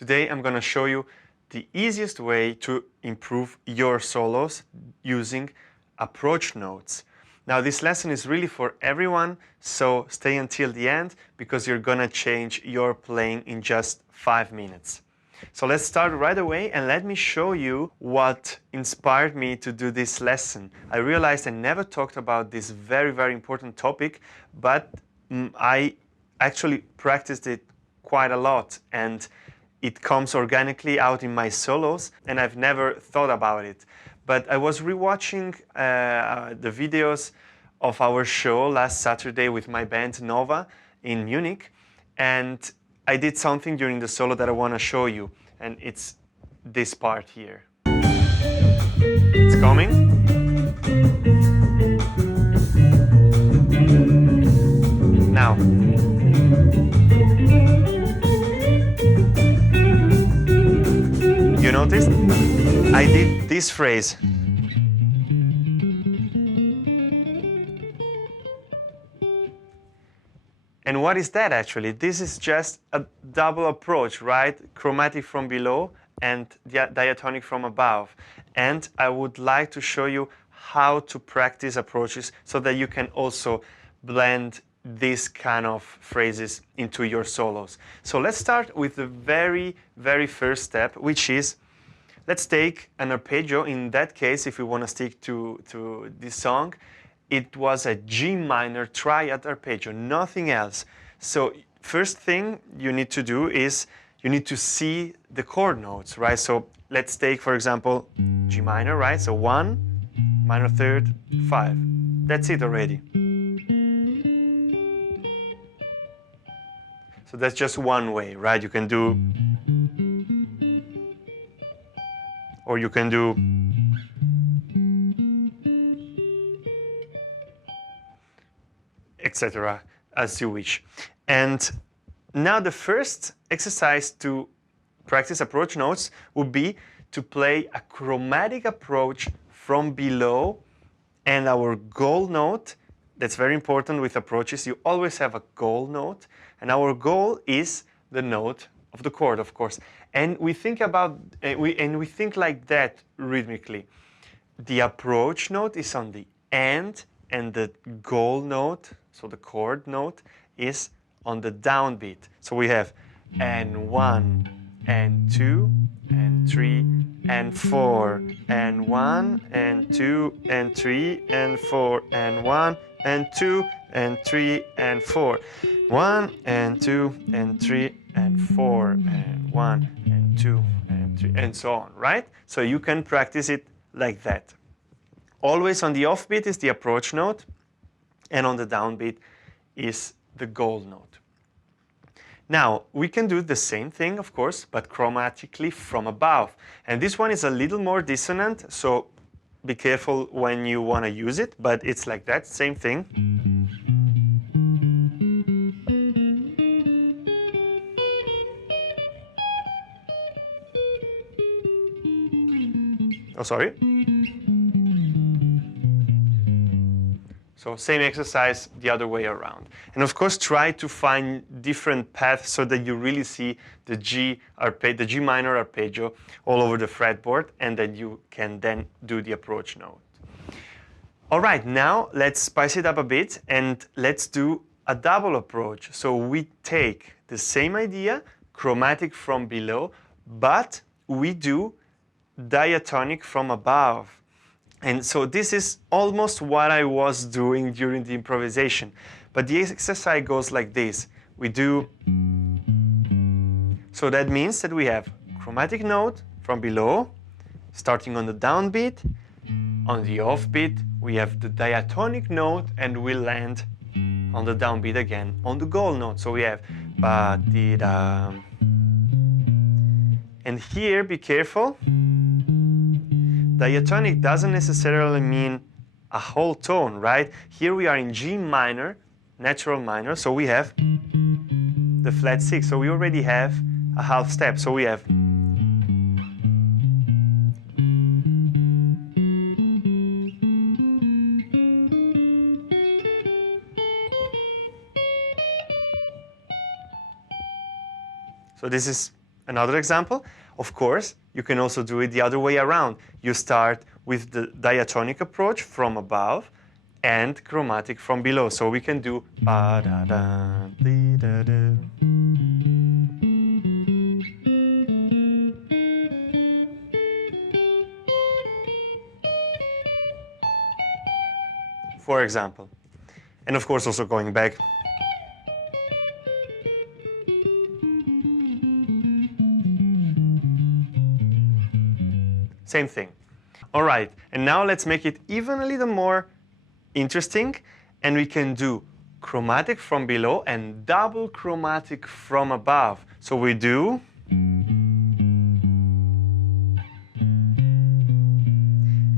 Today I'm going to show you the easiest way to improve your solos using approach notes. Now this lesson is really for everyone, so stay until the end because you're going to change your playing in just 5 minutes. So let's start right away and let me show you what inspired me to do this lesson. I realized I never talked about this very important topic, but I actually practiced it quite a lot and it comes organically out in my solos and I've never thought about it. But I was rewatching the videos of our show last Saturday with my band Nova in Munich, and I did something during the solo that I want to show you, and it's this part here. It's coming. Now, you noticed? I did this phrase. And what is that actually? This is just a double approach, right? Chromatic from below and diatonic from above. And I would like to show you how to practice approaches so that you can also blend these kind of phrases into your solos. So let's start with the very first step, which is, let's take an arpeggio. In that case, if we want to stick to this song, it was a G minor triad arpeggio, nothing else. So first thing you need to do is you need to see the chord notes, right? So let's take, for example, G minor, right? So 1, minor third, 5. That's it already. So that's just one way, right? You can do, or you can do, etc., as you wish. And now the first exercise to practice approach notes would be to play a chromatic approach from below, and our goal note, that's very important with approaches, you always have a goal note, and our goal is the note of the chord, of course. And we think about, we think like that rhythmically. The approach note is on the end, and the goal note, so the chord note, is on the downbeat. So we have and 1, and 2, and 3, and 4, and 1, and 2, and 3, and 4, and 1, and 2, and 3, and 4. 1, and 2, and 3, and 4, and 1, and 2, and 3, and so on, right? So you can practice it like that. Always on the offbeat is the approach note, and on the downbeat is the goal note. Now, we can do the same thing, of course, but chromatically from above. And this one is a little more dissonant, so be careful when you want to use it, but it's like that, same thing. Oh, sorry. So same exercise the other way around. And of course, try to find different paths so that you really see the G minor arpeggio all over the fretboard, and then you can then do the approach note. All right, now let's spice it up a bit and let's do a double approach. So we take the same idea, chromatic from below, but we do diatonic from above. And so this is almost what I was doing during the improvisation. But the exercise goes like this. We do, so that means that we have chromatic note from below, starting on the downbeat. On the offbeat, we have the diatonic note, and we land on the downbeat again, on the goal note. So we have ba-di-da. And here, be careful. Diatonic doesn't necessarily mean a whole tone, right? Here we are in G minor, natural minor, so we have the flat 6. So we already have a half step. So we have So this is Another example, of course, you can also do it the other way around. You start with the diatonic approach from above and chromatic from below. So we can do ba da da dee da da. For example. And of course also going back. Same thing. All right, and now let's make it even a little more interesting, and we can do chromatic from below and double chromatic from above. So we do,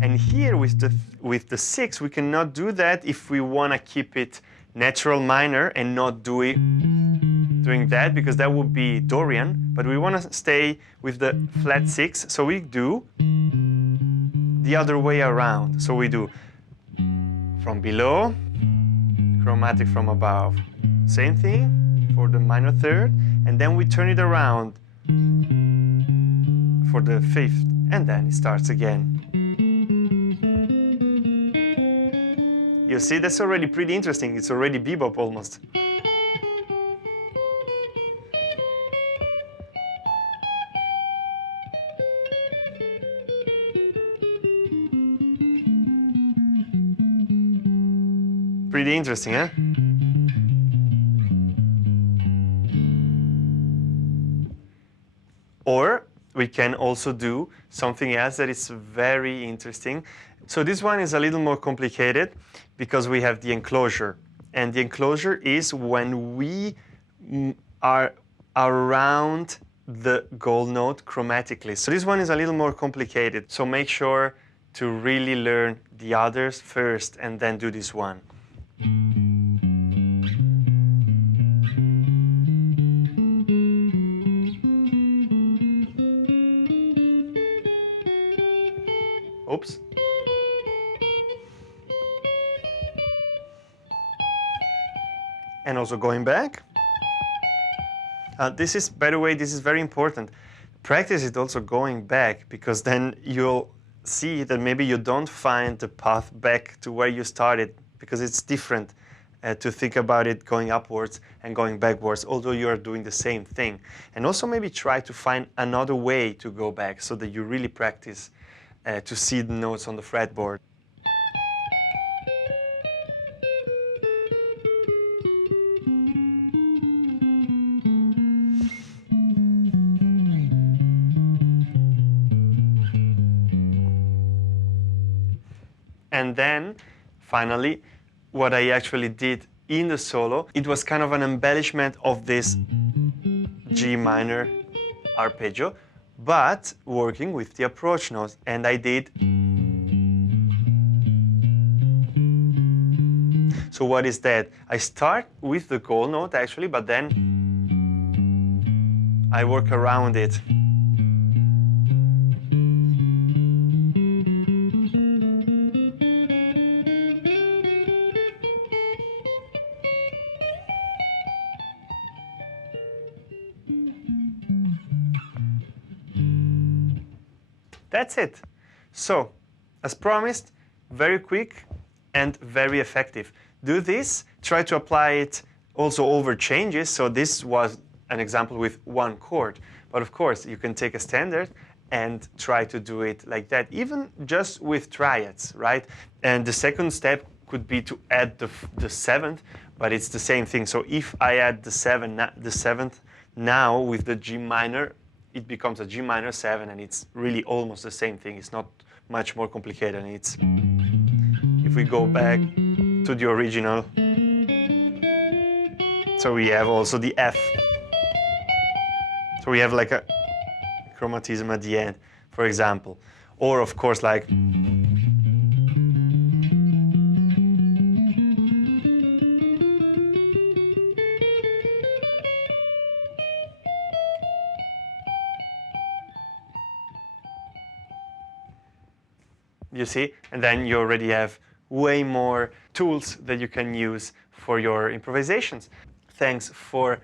and here with the 6 we cannot do that if we want to keep it natural minor and not doing that, because that would be Dorian, but we want to stay with the flat 6, so we do the other way around. So we do from below, chromatic from above. Same thing for the minor third, and then we turn it around for the 5th, and then it starts again. You see, that's already pretty interesting. It's already bebop almost. Pretty interesting, eh? Or we can also do something else that is very interesting. So this one is a little more complicated because we have the enclosure. And the enclosure is when we are around the gold note chromatically. So this one is a little more complicated. So make sure to really learn the others first and then do this one. Oops. And also going back. This is, by the way, this is very important. Practice it also going back, because then you'll see that maybe you don't find the path back to where you started, because it's different to think about it going upwards and going backwards, although you are doing the same thing. And also maybe try to find another way to go back so that you really practice to see the notes on the fretboard. And then, finally, what I actually did in the solo, it was kind of an embellishment of this G minor arpeggio, but working with the approach notes. And I did. So what is that? I start with the gold note actually, but then I work around it. That's it. So, as promised, very quick and very effective. Do this, try to apply it also over changes. So this was an example with one chord. But of course, you can take a standard and try to do it like that, even just with triads, right? And the second step could be to add the 7th, but it's the same thing. So if I add the 7th now with the G minor, it becomes a G minor 7, and it's really almost the same thing. It's not much more complicated. And it's, if we go back to the original, so we have also the F. So we have like a chromatism at the end, for example. Or of course, like, you see, and then you already have way more tools that you can use for your improvisations. Thanks for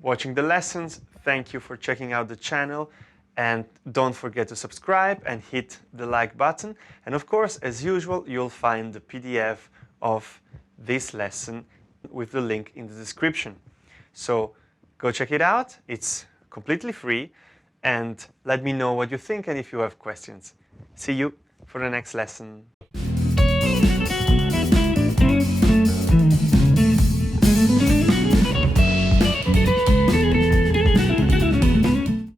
watching the lessons. thank you for checking out the channel, and don't forget to subscribe and hit the like button. And of course, as usual, you'll find the PDF of this lesson with the link in the description. So go check it out. It's completely free, and let me know what you think and if you have questions. See you for the next lesson.